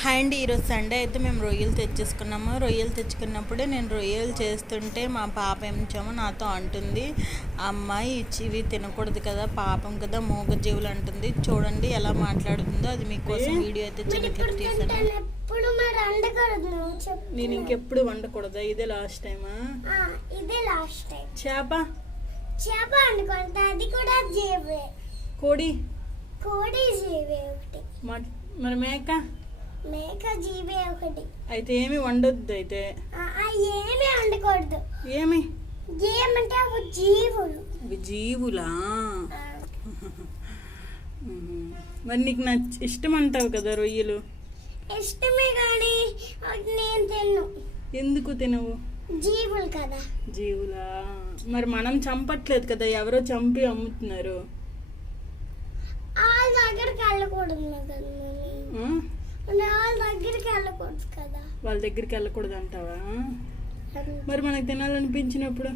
Hi అండి ఈరోజు Sunday అయితే మేము రొయ్యలు తెచ్చేసుకున్నాము. రొయ్యలు తెచ్చుకున్నప్పుడే నేను రొయ్యలు చేస్తుంటే మా పాప ఏమో నాతో అంటుంది. అమ్మాయి ఇచ్చి ఇవి తినకూడదు కదా పాపం కదా మూగజీవులు అంటుంది. చూడండి ఎలా మాట్లాడుతుందో అది మీకోసం వీడియో అయితే చిన్న క్లిప్ తీసాను వండకూడదు నేను ఇంకెప్పుడు వండకూడదా ఇదే లాస్ట్ టైమా? ఇదే లాస్ట్ టైం చేప? చేప వండుకుంటా అది కూడా జీవే కోడి? కోడి జీవే ఒకటి. మరి మేక? మేక జీవే ఒకటి. అయితే ఏమి వండొద్దు అయితే. ఆ, ఆ, ఏమీ వండకూడదు. ఏమి? ఏమంటే అవి జీవులు. జీవులా? ఆ. మరి నీకు నచ్చ ఇష్టం అంటావు కదా రొయ్యలు? ఇష్టమే కానీ నేను తిన్ను. ఎందుకు తినవు? జీవులు కదా. జీవులా? మరి మనం చంపట్లేదు కదా ఎవరో చంపి అమ్ముతున్నారు. వాళ్ళ దగ్గరికి వెళ్ళకూడదు ఆ? వాళ్ళ దగ్గరికి వెళ్ళకూడదు కదా. వాళ్ళ దగ్గరికి వెళ్ళకూడదు అంటావా? మరి మనకు తినాలనిపించినప్పుడు?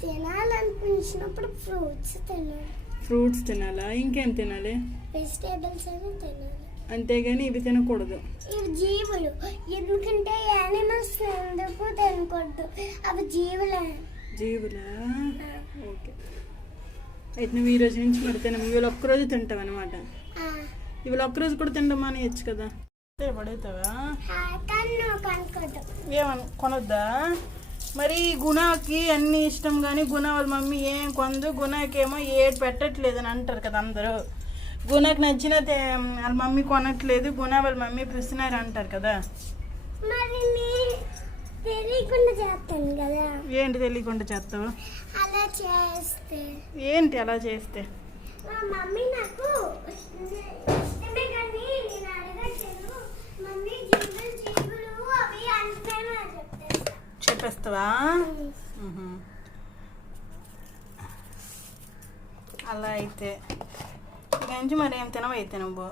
తినాలనిపించినప్పుడు ఫ్రూట్స్ తినాలి ఫ్రూట్స్ తినాలా? ఇంకేం తినాలి? వెజిటేబుల్స్ అని తినాలి. అంతేగాని ఇవి తినకూడదు. ఇవి జీవులు. ఎందుకంటే యానిమల్స్ ఎందుకు తినకూడదు? అవి జీవులే. జీవులా? ఓకే. అయితే నువ్వు ఈ రోజు నుంచి మరి తినవు. ఇవాళ ఒక్కరోజు తింటావు అనమాట ఇవాళ ఒక్కరోజు కూడా తినడం మానేయచ్చు కదా. కనుకోదు ఏమను కొనొద్దా? మరి గుణకి అన్ని ఇష్టం కానీ గుణ వాళ్ళ మమ్మీ ఏం కొందు గుణకేమో ఏడు పెట్టట్లేదు అని అంటారు కదా అందరూ. గుణకు నచ్చిన వాళ్ళ మమ్మీ కొనట్లేదు గుణ వాళ్ళ మమ్మీ పిస్తున్నారు అంటారు కదా. ఏంటి తెలియకుండా చేస్తావు? అలా చేస్తే. ఏంటి అలా చేస్తే? మమ్మీ నాకు ఇష్టమే కానీ నేను అడగట్లేదు మమ్మీ జీవులు జీవులు అవి అంతేనా అని చెప్పేస్తా చెప్పేస్తావా మ్హూ. అలా అయితే. ఇక నుంచి మరి ఏం తినవైతే నువ్వు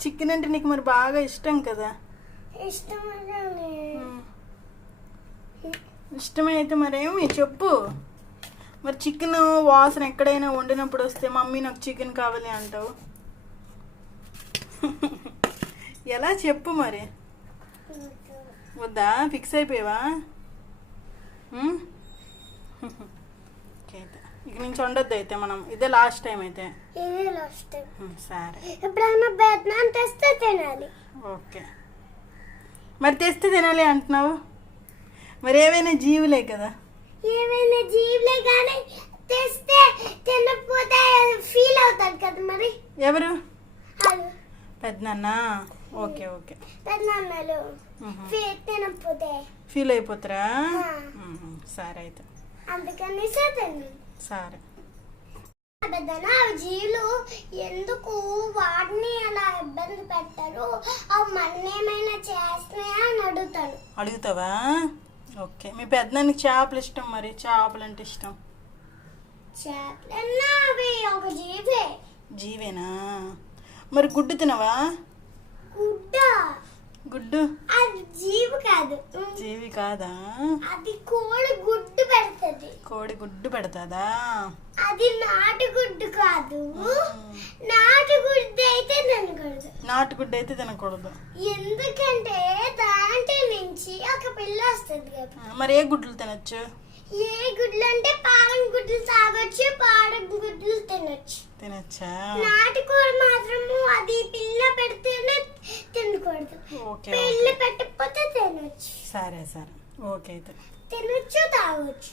చికెన్ అంటే నీకు మరి బాగా ఇష్టం కదా? ఇష్టమని ఇష్టమే అయితే మరేమి? చెప్పు. మరి చికెన్ వాసన ఎక్కడైనా వండినప్పుడు వస్తే మమ్మీ నాకు చికెన్ కావాలి అంటావు. ఎలా చెప్పు మరి? వద్దా ఫిక్స్ అయిపోయావా అయితే ఇక నుంచి వండొద్దు అయితే మనం ఇదే లాస్ట్ టైం అయితే ఇదే లాస్ట్ టైం సరే ఎప్పుడైనా బెత్నాన్ తెస్తే తినాలి ఓకే మరి తెస్తే తినాలి అంటున్నావు మరి ఏవైనా జీవులే కదా ఏమైనా జీవులే కానీ తెస్తే తినకపోతే ఫీల్ అవుతాడు కదా మరి ఎవరు పెద్దనాన్న? Okay okay. తినకపోతే. ఫీల్ అయిపోతారా. సరే అయితే. అందుకని సరే. పెద్దనా జీవులు ఎందుకు వాటిని అలా ఇబ్బంది పెట్టారు? అవి మన్నేమైనా చేస్తున్నాయా అని అడుగుతాను అడుగుతావా? ఓకే. మీ పెద్దనానికి చేపలు ఇష్టం మరి? చేపలు అంటే ఇష్టం? చేపలన్నా అవి ఒక జీవే. జీవేనా? మరి గుడ్డు తినవా? గుడ్డ. గుడ్డు? అది జీవి కాదు. జీవి కాదా? అది కోడి గుడ్డు పెడుతుంది. కోడి గుడ్డు పెడతాదా? అది నాటు గుడ్డు కాదు. నాటు గుడ్డు అయితే తినకూడదు. నాటు గుడ్డు అయితే తినకూడదు. ఎందుకంటే దాంట్లో నుంచి ఒక పిల్ల వస్తుంది కదా. మరి ఏ గుడ్లు తినొచ్చు? ఏ గుడ్లు అంటే గుడ్లు తాగొచ్చు పారం గుడ్లు తినొచ్చు. తినొచ్చా? నాటు కోడి మాత్రము అది పిల్ల పెడితేనే తినకూడదు. పిల్ల పెట్టకపోతే తినొచ్చు. సరే సరే. ఓకే అయితే. తినొచ్చు తాగొచ్చు.